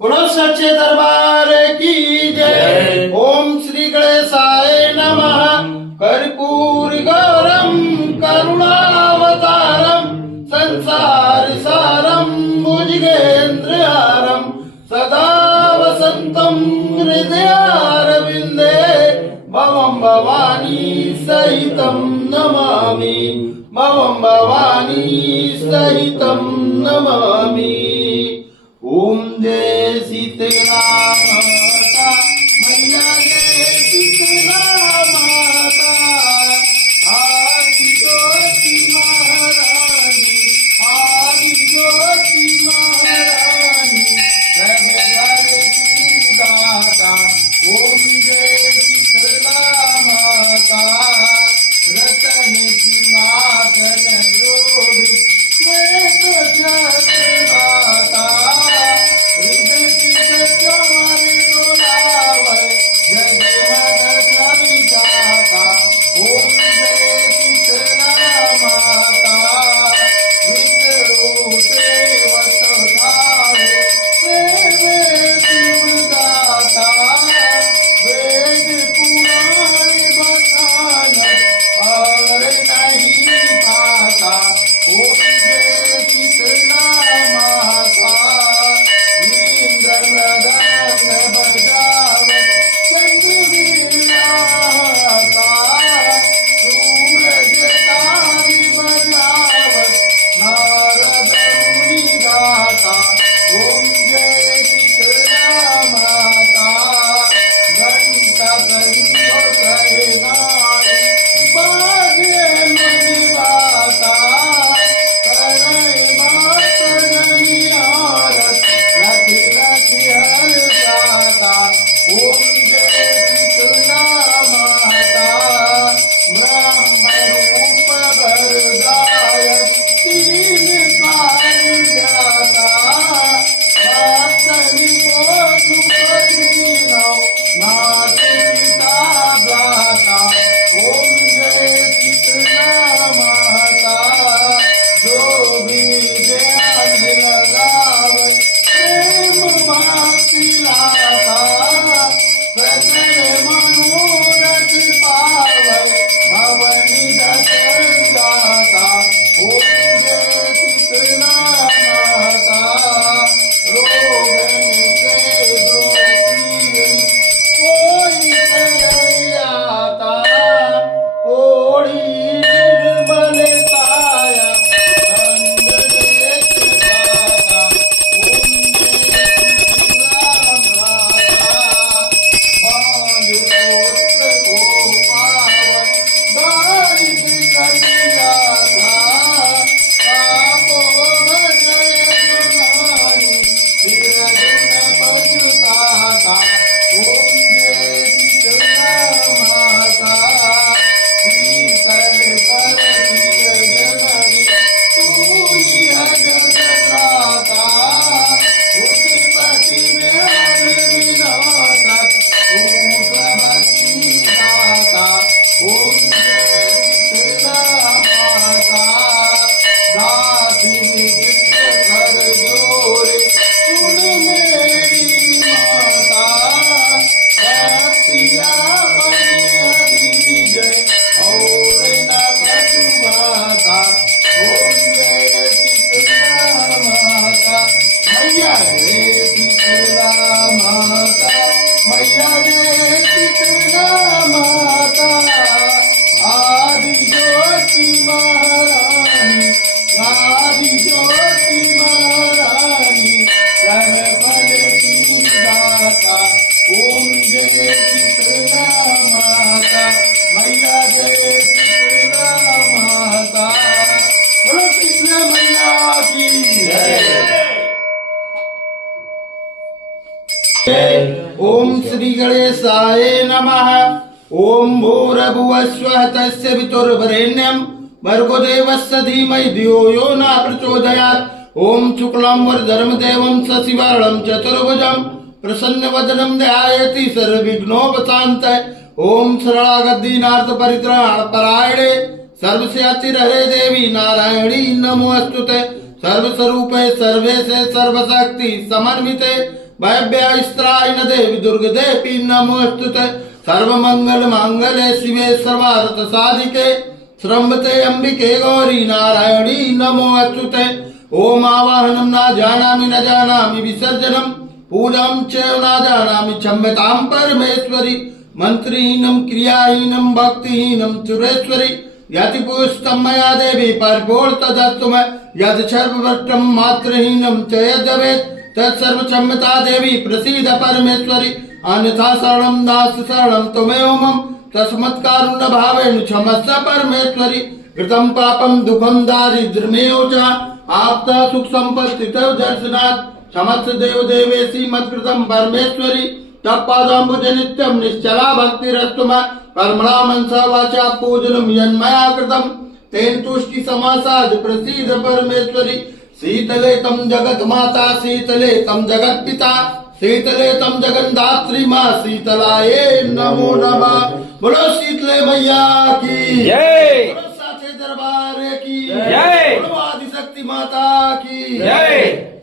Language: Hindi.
बोलो सच्चे दरबार की जय। ओम श्री गणेशाय नमः। कर्पूर गौरम करुणावतारम संसार सारम भुजगेन्द्रहारम सदा वसंतम हृदयारविंदे भवं भवानी सहितं नमामि। भवं भवानी सहितं नमामि। ओम जय शीतला माता मैया जय शीतला माता। आदि ज्योति महारानी आदि ज्योति महारानी सब घर की दाता। ओम जय शीतला माता। रतन सिंहासन शोभित श्वेत छत्र दाता। हृदय की चमर डोलावै जगमग कविताता। ओम जय शीतला माता। वितरो सेवत धारो सेवे शिवदाता। वेद पुराण बखान और नहीं पाता। ओम जय शीतला माता। इंद्र मृदंग बजावत चंद्र वीणाता। सूरज तारी बजावत नारद मुनि गाता। ओम जय शीतला माता। घंटा कंठो कहे नारी बाजे मणिवाता। करे मात जनियारत लखि लखि हर्षाता। ओम जय शीतला माता। ब्रह्म रूप वरदायक तीन काल जाता। भक्तनि को सुख दीनौ नाथ पिता भ्राता। ओम जय शीतला माता। जो भी ध्यान लगावे प्रेम भक्ति लाता। सकल मनोरथ पावै भवनि दस जाता। ओम जय शीतला माता। रोगन से द्रोही कोई करैयाता। ओढ़ी निर्मल काया कंद देत दाता। ओम जय शीतला माता। बाल पुत्र को पावन दारिद्र कट जाता। पापो भजय गुणानी सिर गुण पछुताता। ओम जय शीतला माता। शीतल करतिय जननी तूनी जगत्राता। उत्पत्ति में विनाशक तू सबकी दाता। ओम जय शीतला माता। दासी विचित्र कर जोरे सुन मेरी माता। भक्तिया बनी हरि जय और न कछुआता। ओम जय शीतला माता। मैया जय शीतला माता। मैया जय शीतला माता। आदि ज्योति महारानी आदि ज्योति महारानी सर्वफल की दाता। ओम जय शीतला माता। मैया जय शीतला माता। बोलो शीतला मैया की जय। ओम श्री गणेशाय नमः। ओम भूर्भुवस्वः तस्य वितुर्वरेण्यं भर्गो देवस्य धीमहि धियो यो न प्रचोदयात्। ओम शुक्लं वरदं देवं शशिवर्णं चतुर्भुजं प्रसन्नवदनं ध्यायति सर्वविघ्नोपशान्तये। ओम शरणागतिनाथ परित्राण परायणे सर्वस्यातिरहे देवी नारायणी नमोस्तुते। सर्वस्वरूपे सर्वेशे सर्वशक्ति समन्विते भयभ्यस्त्राय देवी दुर्गदेवी नमोस्तुते सर्वमंगल मांगल्ये शिवे सर्वार्थ साधिके श्रम्भते अंबिके गौरी नारायणी नमोस्तुते ओम आवाहनं न जानामि विसर्जनं पूजां च न जानामि क्षम्यतां परमेश्वरी मंत्रहीनं क्रियाहीनं भक्तिहीनं सुरेश्वरी यति पुष्टं मया देवी परिपूर्णतदस्तु मे यद् सर्वभ्रष्टं मात्रहीनं च यद्भवेत् तत्सर्व क्षम्यता देवी प्रसीद परमेश्वरी अन्यथा शरणं नास्ति शरणं त्वमेव मम तस्मत्कारुण्य भावेन क्षमस्व परमेश्वरी कृतं पापं दुःखं दारिद्र्यमेव च आपदा सुख संपत्ति तव दर्शनात् समस्त देव देवेशी मत्कृतं परमेश्वरी तत्पादाम्बुज नित्यं निश्चला भक्तिरस्तु मे कर्मणा मनसा वाचा पूजनं यन्मया कृतं तेन तुष्टि समासाद प्रसीद परमेश्वरी शीतले तं जगत माता शीतले तं जगत पिता शीतले तं जगन्धात्री मां शीतलाये नमो नमः। बोलो शीतले मैया की जय। बोलो साचे दरबार की जय। बोलो आदिशक्ति माता की जय।